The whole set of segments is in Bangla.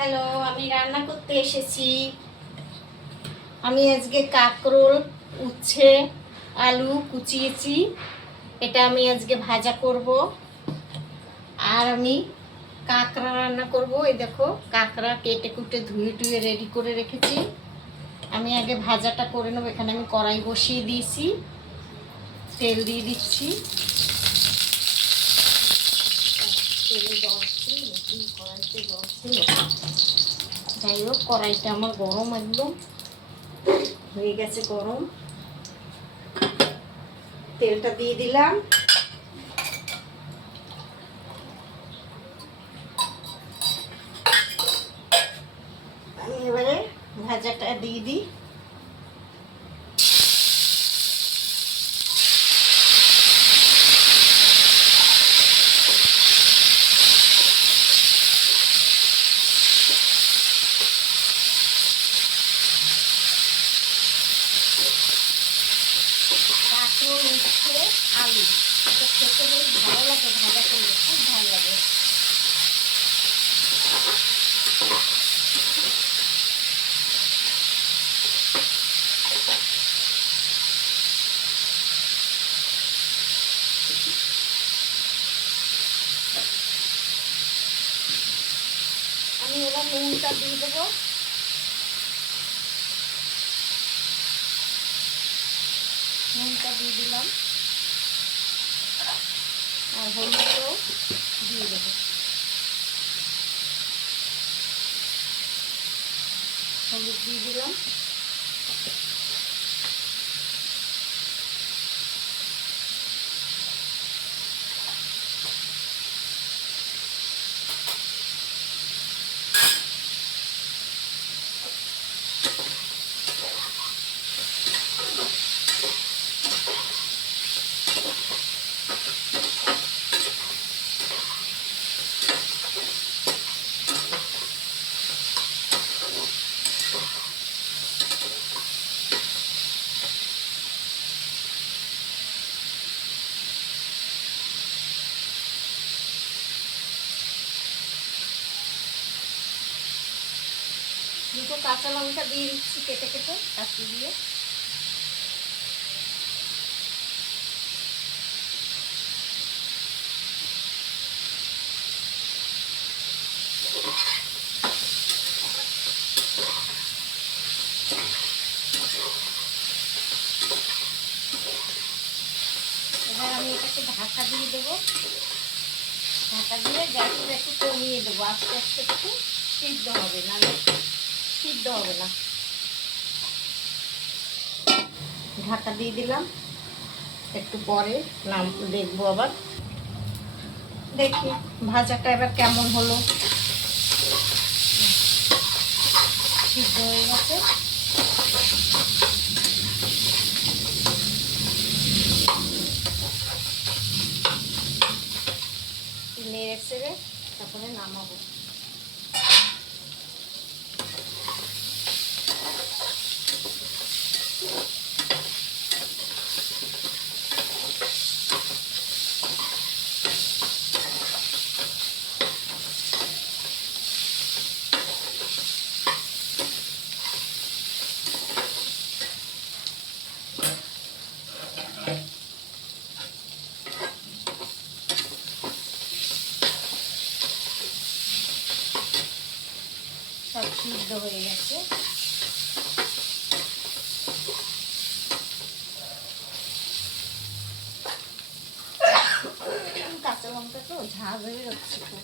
হ্যালো, আমি রান্না করতে এসেছি। আমি আজকে কাঁকরোল, উচ্ছে, আলু কুচিয়েছি। এটা আমি আজকে ভাজা করব। আর আমি কাঁকড়া রান্না করব। এই দেখো, কাঁকড়া কেটে কুটে ধুয়ে টুয়ে রেডি করে রেখেছি। আমি আগে ভাজাটা করে নেব। এখানে আমি কড়াই বসিয়ে দিয়েছি, তেল দিয়ে দিচ্ছি। তেলে জলছে নাকি কড়াইতে জলছে, যাই হোক কড়াইটা আমার গরম, একদম হয়ে গেছে গরম। তেলটা দিয়ে দিলাম। আমি এবারে ভাজাটা দিয়ে দিই। কাঁকরোল, উচ্ছে, আলু, এটা খেতে বেশ ভালো লাগে। ভাজা করলে খুব ভালো লাগে। আমি এবার নুনটা দিয়ে দেবো। নুনটা দিয়ে দিলাম, আর হলুদও দিয়ে দেবো। হলুদ দিয়ে দিলাম। দুটো কাঁচা লঙ্কা দিয়ে দিচ্ছি কেটে কেটে কাটি দিয়ে। এবার আমি এটাকে ঢাকা দিয়ে দেবো। ঢাকা দিয়ে গ্যাসটা একটু কমিয়ে দেবো। আস্তে আস্তে একটু সিদ্ধ হবে, নাহলে সিদ্ধ হবে না। ঢাকা দিয়ে দিলাম। একটু পরে নাম দেখবো আবার। দেখি ভাজাটা এবার কেমন হলো। সিদ্ধ হয়ে গেছে। নেড়ে চেড়ে তারপরে নামাবো। সব সিদ্ধ হয়ে গেছে। কাঁচা লঙ্কা তো ঝাল হয়ে যাচ্ছে খুব।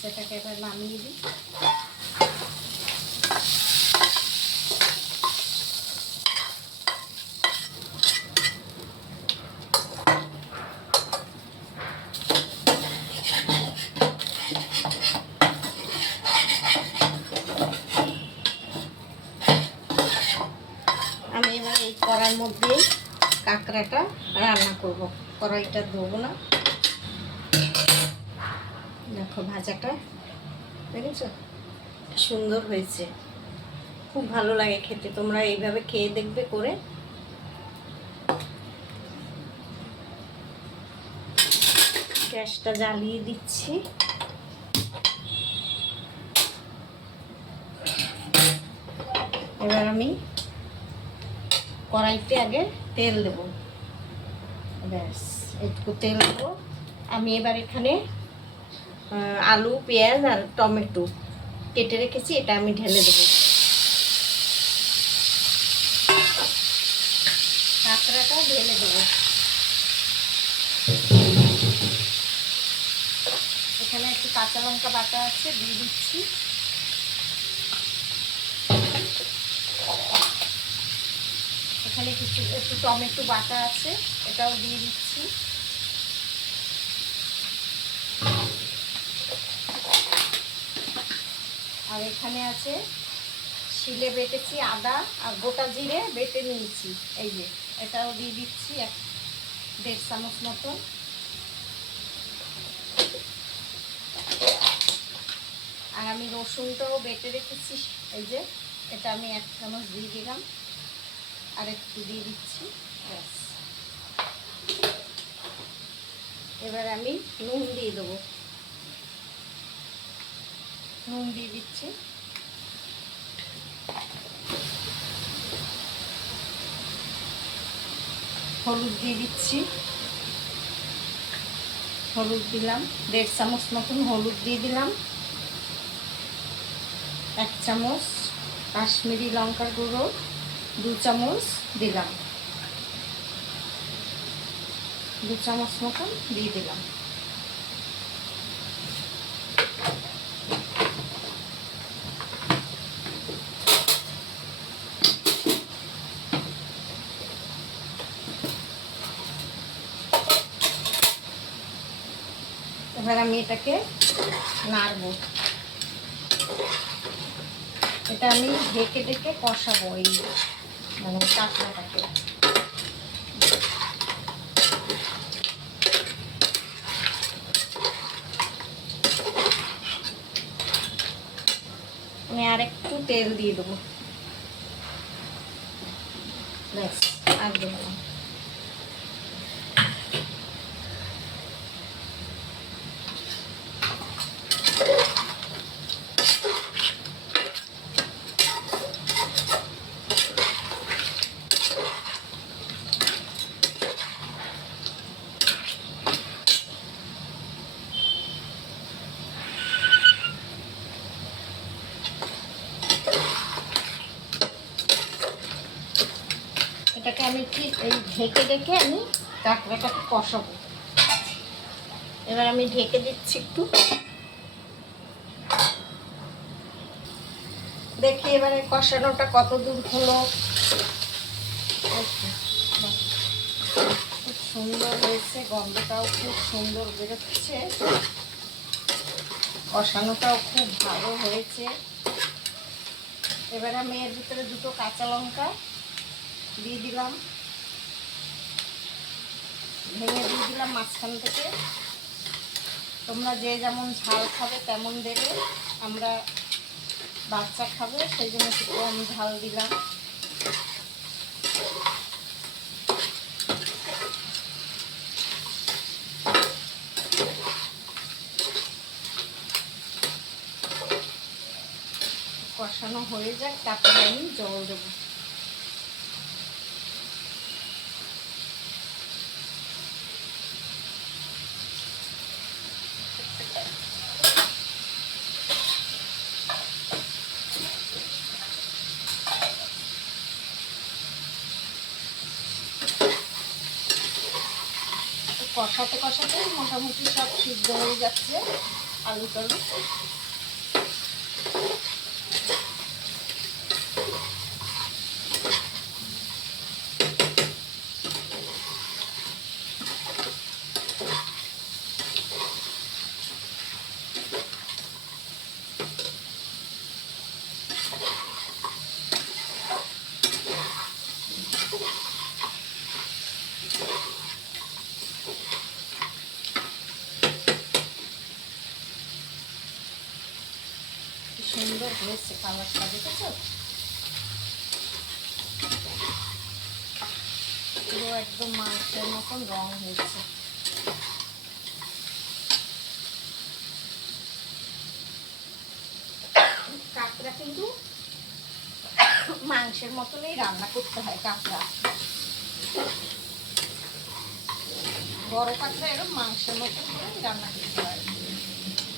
সেটাকে এবার নামিয়ে দিই। আমি এবার এই কড়ার মধ্যেই কাঁকড়াটা রান্না করব। কড়াইটা ধোবো না। দেখো ভাজাটা দেখেছো সুন্দর হয়েছে, খুব ভালো লাগে খেতে। তোমরা এইভাবে খেয়ে দেখবে করে। গ্যাসটা জ্বালিয়ে দিচ্ছি। এবার আমি কড়াইতে আগে তেল দেব, ব্যাস একটু তেল দেবো। আমি এবার এখানে আলু, পেঁয়াজ আর টমেটো কেটে রেখেছি, এটা আমি ঢেলে দেবো। কাঁকড়াটা ঢেলে দেবো। এখানে একটু কাঁচা লঙ্কা বাটা আছে, দিয়ে দিচ্ছি। এখানে একটু টমেটো বাটা আছে, এটাও দিয়ে দিচ্ছি। আর এখানে আছে শিলে বেটেছি আদা আর গোটা জিরে বেটে নিয়েছি, এই যে এটাও দিয়ে দিচ্ছি 1.5 চামচ মতন। আর আমি রসুনটাও বেটে রেখেছি, এই যে এটা আমি 1 চামচ দিয়ে দিলাম, আর একটু দিয়ে দিচ্ছি, ব্যাস। এবার আমি নুন দিয়ে দেবো, নুন দিয়ে দিচ্ছি। হলুদ দিয়ে দিচ্ছি, হলুদ দিলাম 1.5 চামচ মতন হলুদ দিয়ে দিলাম। 1 চামচ কাশ্মীরি লঙ্কার গুঁড়ো 2 চামচ দিলাম, 2 চামচ মতন দিয়ে দিলাম। এবার আমি এটাকে নাড়বো। এটা আমি ঢেকে ঢেকে কষাবো, এই মানে কাঁকড়াটাকে। আমি আর একটু তেল দিয়ে দেবো, ব্যাস আর দেবো না। এটাকে আমি ঠিক এই ঢেকে ঢেকে আমি কাঁকড়াটাকে কষাবো। এবার আমি ঢেকে দিচ্ছি একটু, দেখি এবারে কষানোটা কত দূর হলো। খুব সুন্দর হয়েছে, গন্ধটাও খুব সুন্দর বেরোচ্ছে, কষানোটাও খুব ভালো হয়েছে। এবার আমি এর ভিতরে 2টো কাঁচা লঙ্কা দিয়ে দিলাম, ভেঙে দিয়ে দিলাম মাঝখান থেকে। তোমরা যে যেমন ঝাল খাবে তেমন দেবে, আমরা বাচ্চা খাবে সেই জন্য একটু কম ঝাল দিলাম। কষানো হয়ে যাক, তারপরে আমি জল দেবো। কষাতে কষাতে মোটামুটি সব সিদ্ধ হয়ে যাচ্ছে আলু টালু। সুন্দর হয়েছে কালারটা, দেখেছো? পুরো একদম মাংসের মতন রং হয়েছে। কাঁকড়া কিন্তু মাংসের মতনই রান্না করতে হয়। কাঁকড়া বড় কাঁকড়া এরকম মাংসের মতন করেই রান্না করতে হয়।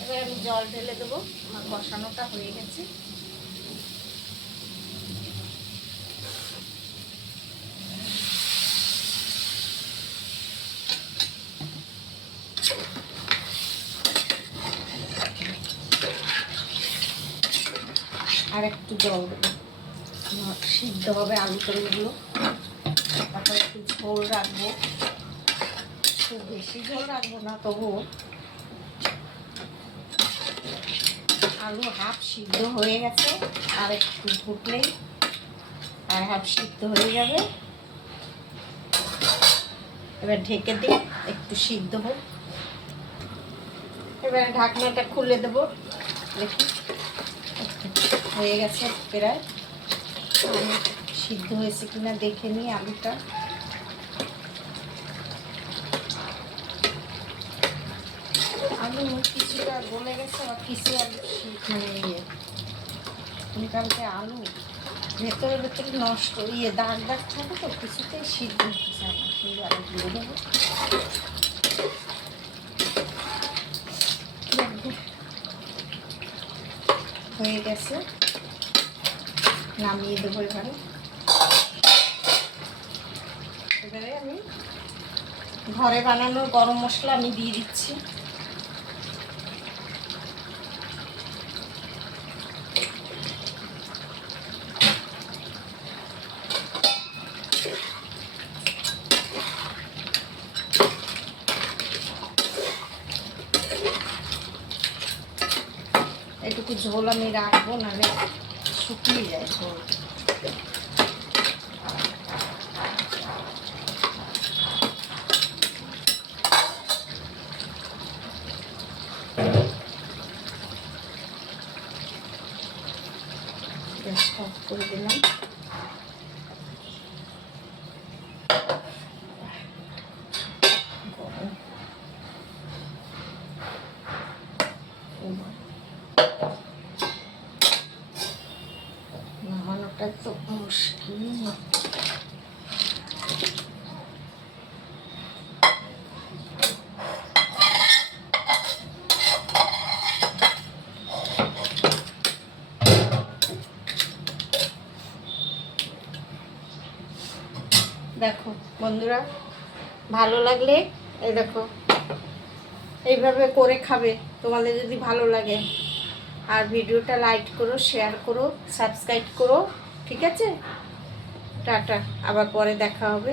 এবার আমি জল ঢেলে দেবো, আমার কষানোটা হয়ে গেছে। আর একটু জল দেবো, সিদ্ধ হবে আলু টলুগুলো। তারপর একটু ঝোল রাখবো, খুব বেশি ঝোল রাখবো না, তবুও আলু হাফ সিদ্ধ হয়ে গেছে, আর একটু ফুটলেই আর হাফ সিদ্ধ হয়ে যাবে। এবার ঢেকে দিই একটু সিদ্ধ হোক। এবার ঢাকনাটা খুলে দেবো, দেখি হয়ে গেছে প্রায়। সিদ্ধ হয়েছে কিনা দেখে নিই আলুটা। আলু কিছুটা গলে গেছে, আর কিছু আলু মানে কালকে আলু ভেতরে ভেতরে নষ্ট দাগ দাগ থাকে তো, কিছুতেই সিদ্ধ হতে চায় না। সেই আলু দিয়ে দেবো। হয়ে গেছে, নামিয়ে দেবো এবারে। এবারে আমি ঘরে বানানো গরম মশলা আমি দিয়ে দিচ্ছি। এটুকু ঝোল আমি রাখবো, নাহলে শুকিয়ে যায় ঝোল। গ্যাসটা অফ করে দিলাম। নামানোটা তো মুশকিল। দেখো বন্ধুরা, ভালো লাগলে এই দেখো এইভাবে করে খাবে, তোমাদের যদি ভালো লাগে। আর ভিডিওটা লাইক করো, শেয়ার করো, সাবস্ক্রাইব করো, ঠিক আছে? টাটা, আবার পরে দেখা হবে।